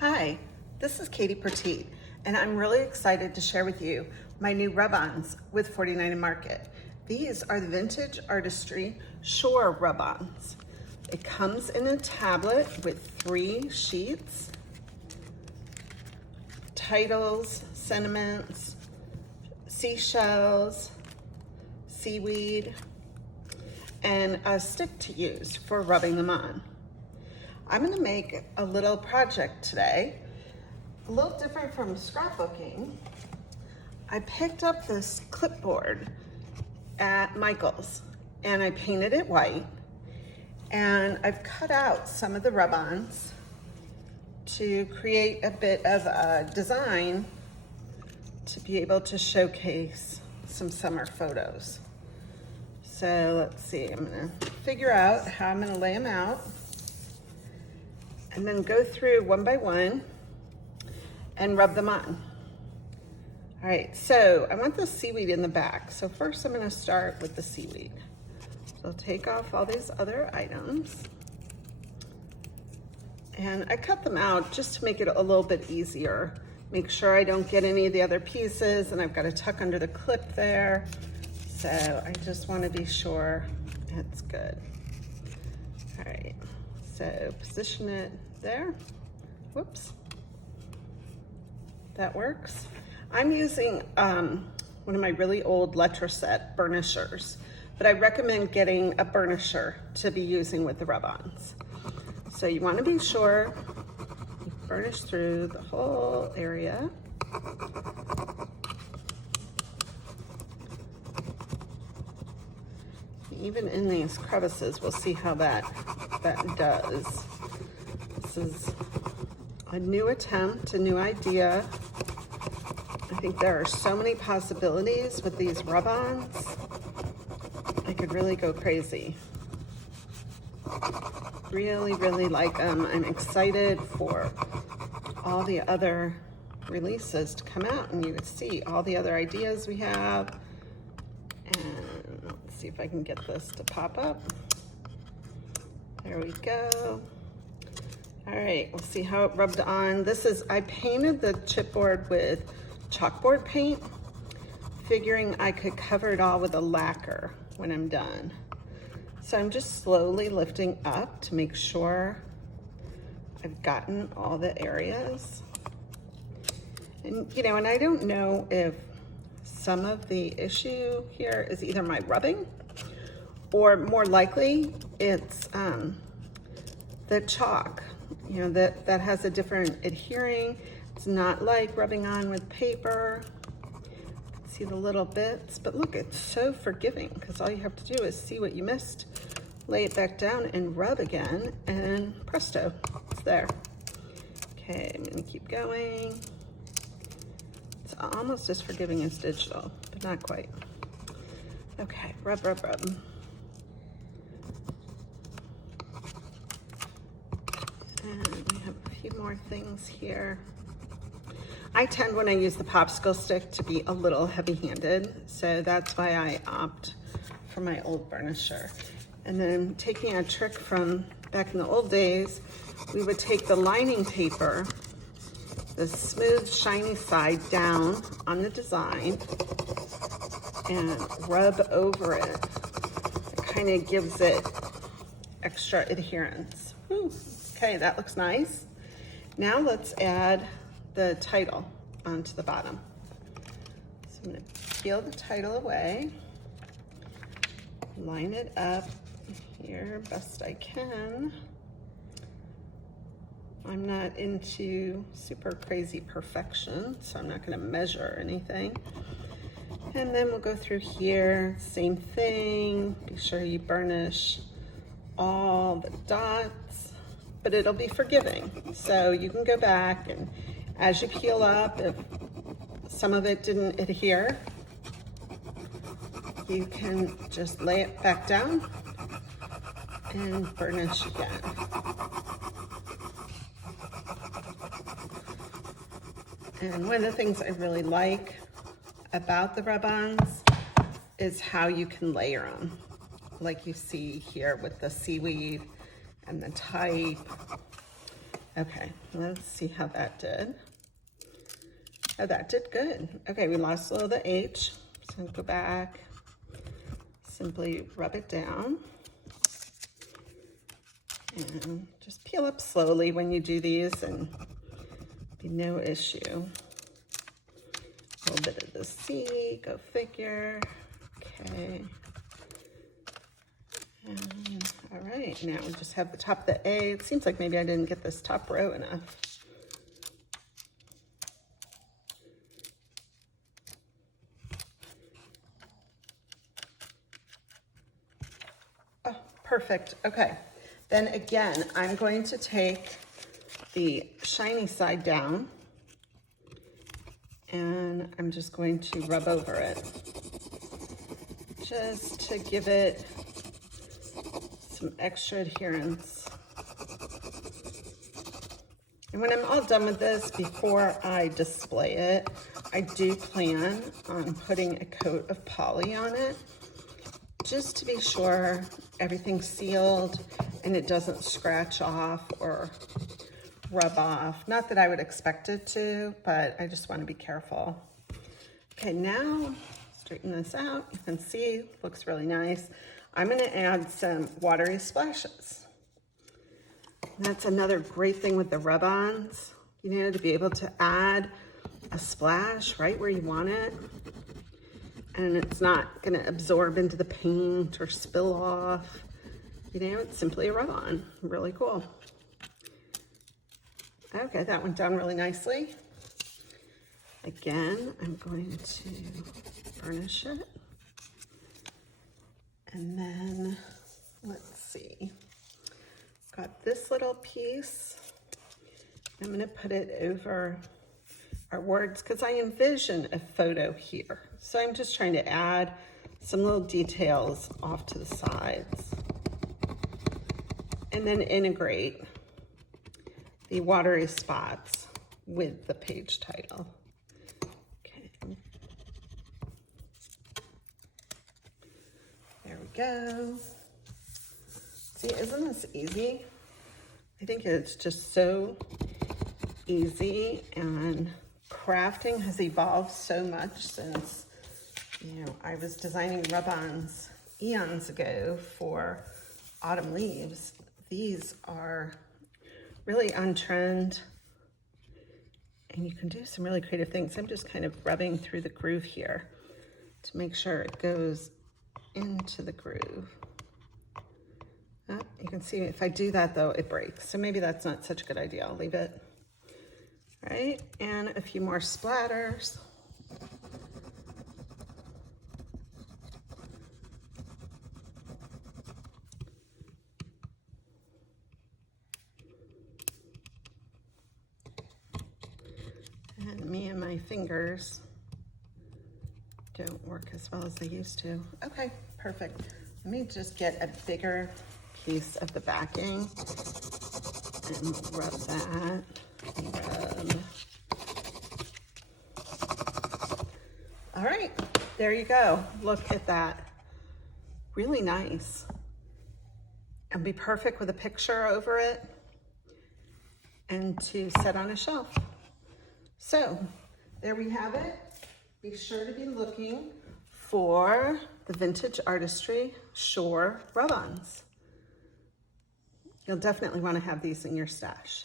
Hi, this is Katie Petit, and I'm really excited to share with you my new rub-ons with 49 Market. These are the vintage Artistry Shore rub-ons. It comes in a tablet with 3 sheets, titles, sentiments, seashells, seaweed, and a stick to use for rubbing them on. I'm gonna make a little project today, a little different from scrapbooking. I picked up this clipboard at Michael's and I painted it white, and I've cut out some of the rub-ons to create a bit of a design to be able to showcase some summer photos. So let's see, I'm gonna figure out how I'm gonna lay them out and then go through one by one and rub them on. All right, so I want the seaweed in the back. So first I'm gonna start with the seaweed. So I'll take off all these other items. And I cut them out just to make it a little bit easier. Make sure I don't get any of the other pieces, and I've got to tuck under the clip there. So I just want to be sure it's good. All right, so position it there. Whoops, that works. I'm using one of my really old Letraset burnishers, but I recommend getting a burnisher to be using with the rub-ons. So you want to be sure you burnish through the whole area. Even in these crevices, we'll see how that does. This is a new attempt, a new idea. I think there are so many possibilities with these rub-ons. I could really go crazy. Really, really like them. I'm excited for all the other releases to come out, and you can see all the other ideas we have. And let's see if I can get this to pop up. There we go. All right, we'll see how it rubbed on. I painted the chipboard with chalkboard paint, figuring I could cover it all with a lacquer when I'm done. So I'm just slowly lifting up to make sure I've gotten all the areas. And and I don't know if some of the issue here is either my rubbing, or more likely it's the chalk, that has a different adhering. It's not like rubbing on with paper. See the little bits, but look, it's so forgiving because all you have to do is see what you missed, lay it back down and rub again, and presto, it's there. Okay, I'm gonna keep going. It's almost as forgiving as digital, but not quite. Okay, rub, rub, rub. And we have a few more things here. I tend, when I use the popsicle stick, to be a little heavy-handed, so that's why I opt for my old burnisher. And then taking a trick from back in the old days, we would take the lining paper, the smooth, shiny side down on the design, and rub over it. It kind of gives it extra adherence. Whew. Okay, that looks nice. Now let's add the title onto the bottom. So I'm gonna peel the title away, line it up here best I can. I'm not into super crazy perfection, so I'm not gonna measure anything. And then we'll go through here, same thing. Be sure you burnish all the dots, but it'll be forgiving. So you can go back, and as you peel up, if some of it didn't adhere, you can just lay it back down and burnish again. And one of the things I really like about the rub-ons is how you can layer them, like you see here with the seaweed and the type. Okay, let's see how that did. Oh, that did good. Okay, we lost a little of the H, so go back, simply rub it down, and just peel up slowly when you do these, and be no issue. A little bit of the C, go figure. Okay. And, all right, now we just have the top of the A. It seems like maybe I didn't get this top row enough. Oh, perfect. Okay. Then again, I'm going to take the shiny side down and I'm just going to rub over it just to give it some extra adherence. And when I'm all done with this, before I display it, I do plan on putting a coat of poly on it, just to be sure everything's sealed and it doesn't scratch off or rub off. Not that I would expect it to, but I just want to be careful. Okay, now straighten this out. You can see, looks really nice. I'm going to add some watery splashes. That's another great thing with the rub-ons, you know, to be able to add a splash right where you want it. And it's not going to absorb into the paint or spill off. You know, it's simply a rub-on. Really cool. Okay, that went down really nicely. Again, I'm going to burnish it. And then, let's see. Got this little piece. I'm going to put it over our words because I envision a photo here. So I'm just trying to add some little details off to the sides. And then integrate the watery spots with the page title. Okay. There we go. See, isn't this easy? I think it's just so easy, and crafting has evolved so much since, you know, I was designing rub-ons eons ago for autumn leaves. These are really on trend, and you can do some really creative things. I'm just kind of rubbing through the groove here to make sure it goes into the groove. Oh, you can see if I do that though, it breaks. So maybe that's not such a good idea. I'll leave it. All right, and a few more splatters. And me and my fingers don't work as well as they used to. Okay, perfect. Let me just get a bigger piece of the backing and rub that. Rub. All right, there you go. Look at that. Really nice. And be perfect with a picture over it and to set on a shelf. So there we have it. Be sure to be looking for the Vintage Artistry Shore rub-ons. You'll definitely want to have these in your stash.